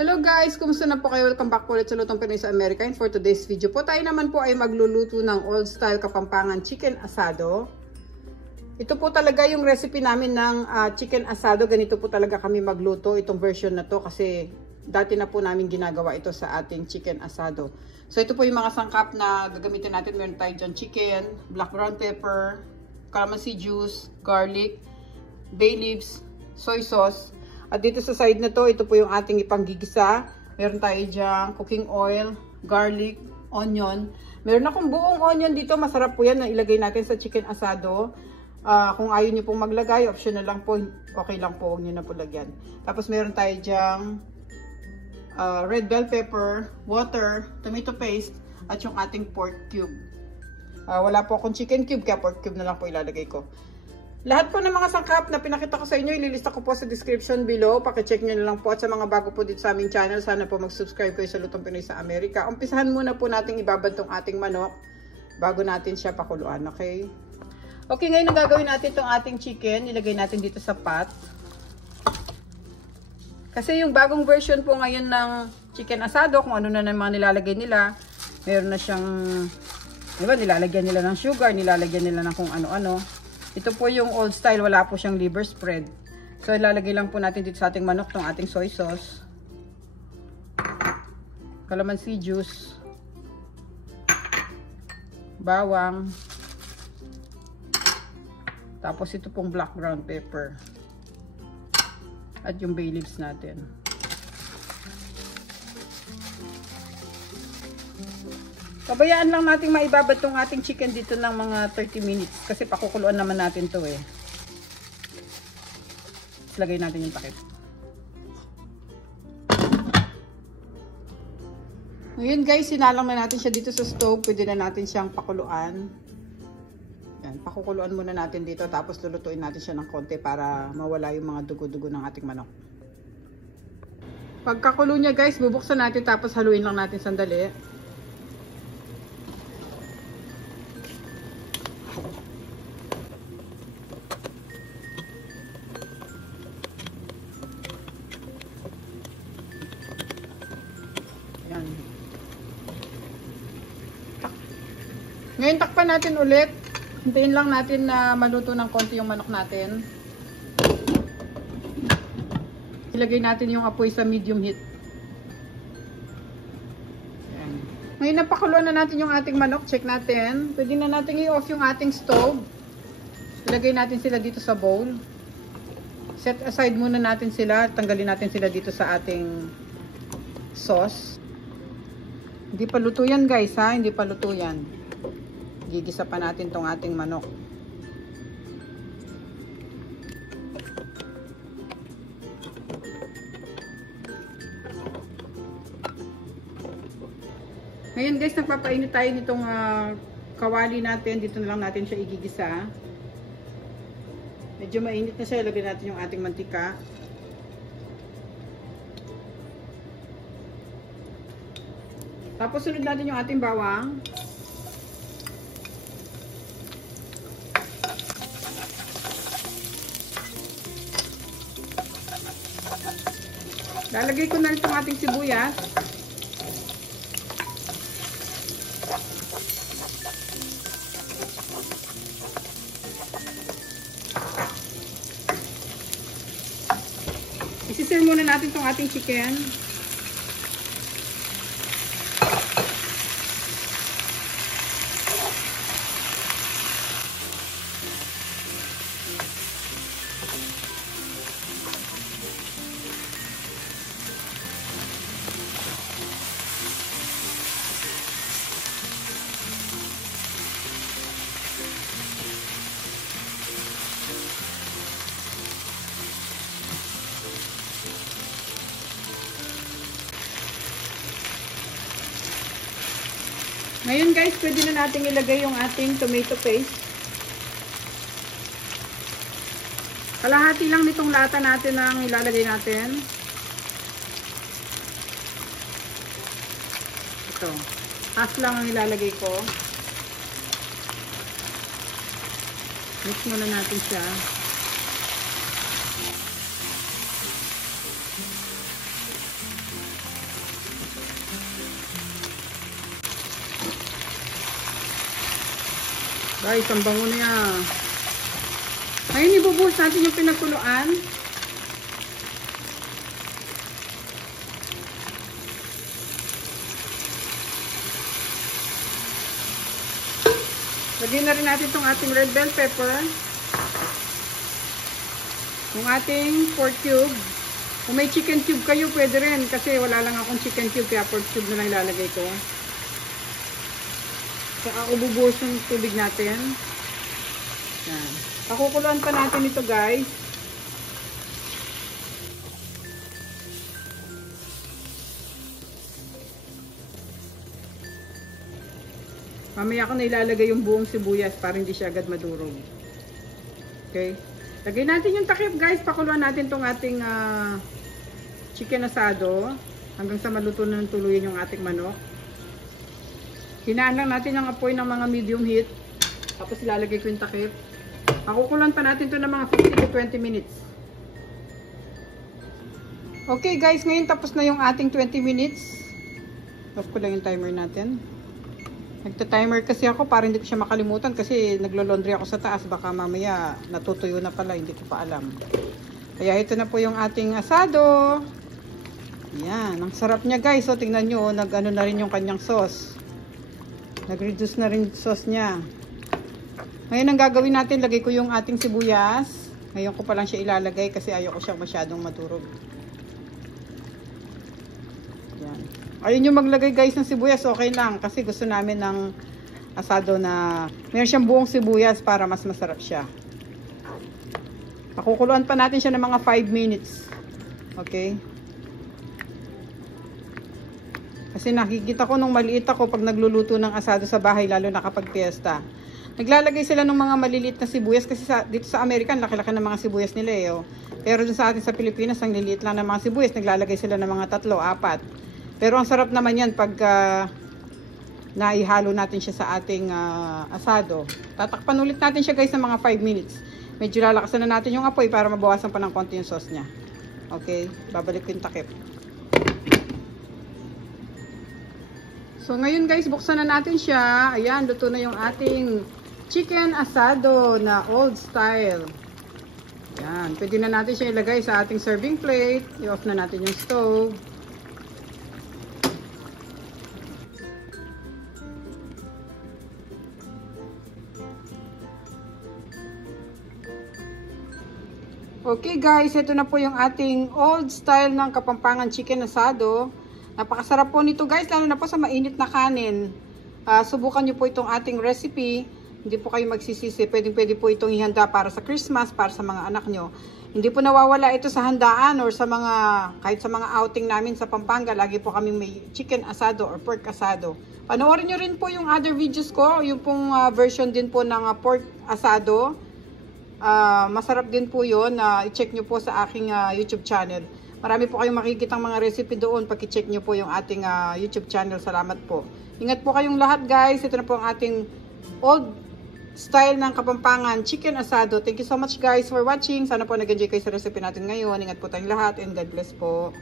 Hello guys! Kumusta na po kayo? Welcome back po ulit sa Lutong Pinoy sa Amerika. And for today's video po, tayo naman po ay magluluto ng old style Kapampangan chicken asado. Ito po talaga yung recipe namin ng chicken asado. Ganito po talaga kami magluto itong version na to kasi dati na po namin ginagawa ito sa ating chicken asado. So ito po yung mga sangkap na gagamitin natin. Meron tayo dyan chicken, black brown pepper, calamansi juice, garlic, bay leaves, soy sauce. At dito sa side na to, ito po yung ating ipanggigisa. Meron tayo dyan cooking oil, garlic, onion. Meron akong buong onion dito. Masarap po yan na ilagay natin sa chicken asado. Kung ayaw nyo pong maglagay, optional lang po. Okay lang po, huwag nyo na po lagyan. Tapos meron tayo dyan red bell pepper, water, tomato paste, at yung ating pork cube. Wala po akong chicken cube, kaya pork cube na lang po ilalagay ko. Lahat po ng mga sangkap na pinakita ko sa inyo, ililista ko po sa description below. Pakicheck nyo na lang po. At sa mga bago po dito sa aming channel, sana po mag-subscribe kayo sa Lutong Pinoy sa Amerika. Umpisahan muna po nating ibabad tong ating manok bago natin siya pakuluan, okay? Okay, ngayon ang gagawin natin itong ating chicken. Ilagay natin dito sa pot. Kasi yung bagong version po ngayon ng chicken asado, kung ano na ng mga nilalagay nila, meron na siyang, diba, nilalagyan nila ng sugar, nilalagyan nila ng kung ano-ano. Ito po yung old style, wala po siyang liver spread. So ilalagay lang po natin dito sa ating manok tong ating soy sauce, calamansi juice, bawang, tapos ito pong black brown pepper, at yung bay leaves natin. Pabayaan lang natin maibabad tong ating chicken dito ng mga 30 minutes kasi pakukuluan naman natin to eh. Lagay natin yung takip. Ngayon guys, sinalang na natin siya dito sa stove. Pwede na natin siyang pakuluan. Yan, pakukuluan muna natin dito tapos lulutuin natin siya ng konti para mawala yung mga dugo-dugo ng ating manok. Pagkakulo niya guys, bubuksan natin tapos haluin lang natin sandali. Ngayon takpan natin ulit. Hintayin lang natin na maluto ng konti yung manok natin. Ilagay natin yung apoy sa medium heat. Ayan. Ngayon napakuluan na natin yung ating manok. Check natin. Pwede na natin i-off yung ating stove. Ilagay natin sila dito sa bowl. Set aside muna natin sila. Tanggalin natin sila dito sa ating sauce. Hindi pa luto yan guys ha. Hindi pa luto yan. Gigisa pa natin tong ating manok. Ngayon guys, nagpapainit tayo nitong kawali natin. Dito na lang natin siya igigisa. Medyo mainit na siya. Ilagay natin yung ating mantika. Tapos sunod natin yung ating bawang. Lalagay ko na rin itong ating sibuyas. Isisir muna natin itong ating chicken. Ngayon guys, pwede na natin ilagay yung ating tomato paste. Kalahati lang nitong lata natin ang ilalagay natin. Ito. Half lang ang ilalagay ko. Mix muna natin siya. Guys, ang bango niya. Ngayon, ibubuhos natin yung pinagkuluan. Lagyan na rin natin itong ating red bell pepper. Yung ating pork cube. Kung may chicken cube kayo, pwede rin. Kasi wala lang akong chicken cube, kaya pork cube na lang ilalagay ko. Saka ububuhos yung tubig natin. Yan. Pakukuluan pa natin ito, guys. Mamaya ko na ilalagay yung buong sibuyas para hindi siya agad madurog. Okay. Lagay natin yung takip, guys. Pakuluan natin tong ating chicken asado hanggang sa maluto na ng tuluyan yung ating manok. Hinaan lang natin ang apoy ng mga medium heat. Tapos ilalagay ko yung takip. Pakukuluan pa natin ito ng mga 15 to 20 minutes. Okay, guys. Ngayon tapos na yung ating 20 minutes. Off ko lang yung timer natin. Nagta-timer kasi ako para hindi ko siya makalimutan kasi naglo-laundry ako sa taas. Baka mamaya natutuyo na pala, hindi ko pa alam. Kaya ito na po yung ating asado. Yan, ang sarap niya, guys. So tingnan nyo, nag-ano na rin yung kanyang sauce. Nag-reduce na rin sauce niya. Ngayon ang gagawin natin, lagay ko yung ating sibuyas. Ngayon ko pa lang siya ilalagay kasi ayoko siyang masyadong madurog. Yan. Ayun yung maglagay, guys, ng sibuyas, okay lang. Kasi gusto namin ng asado na meron siyang buong sibuyas para mas masarap siya. Pakukuluan pa natin siya ng mga 5 minutes. Okay? Kasi nakikita ko nung maliit ako pag nagluluto ng asado sa bahay, lalo na kapag piyesta. Naglalagay sila ng mga maliliit na sibuyas kasi dito sa American, laki-laki ng mga sibuyas nila eh. Oh. Pero dun sa atin sa Pilipinas, ang liliit lang ng mga sibuyas, naglalagay sila ng mga 3, 4. Pero ang sarap naman yan pag naihalo natin siya sa ating asado. Tatakpan ulit natin siya, guys, ng mga 5 minutes. Medyo lalakasan na natin yung apoy para mabawasan pa ng konti yung sauce niya. Okay, babalik ko yung takip. So ngayon, guys, buksan na natin siya. Ayan, luto na yung ating chicken asado na old style. Ayan, pwede na natin siya ilagay sa ating serving plate. I-off na natin yung stove. Okay, guys, ito na po yung ating old style ng Kapampangan chicken asado. Napakasarap po nito, guys, lalo na po sa mainit na kanin. Subukan nyo po itong ating recipe. Hindi po kayo magsisisi. Pwede po itong ihanda para sa Christmas, para sa mga anak nyo. Hindi po nawawala ito sa handaan or sa mga, kahit sa mga outing namin sa Pampanga. Lagi po kami may chicken asado or pork asado. Panoorin nyo rin po yung other videos ko. Yung pong version din po ng pork asado. Masarap din po yun. I-check nyo po sa aking YouTube channel. Marami po kayong makikitang mga recipe doon. Pag-check nyo po yung ating YouTube channel. Salamat po. Ingat po kayong lahat, guys. Ito na po ang ating old style ng Kapampangan chicken asado. Thank you so much, guys, for watching. Sana po nag-enjoy kayo sa recipe natin ngayon. Ingat po tayong lahat and God bless po.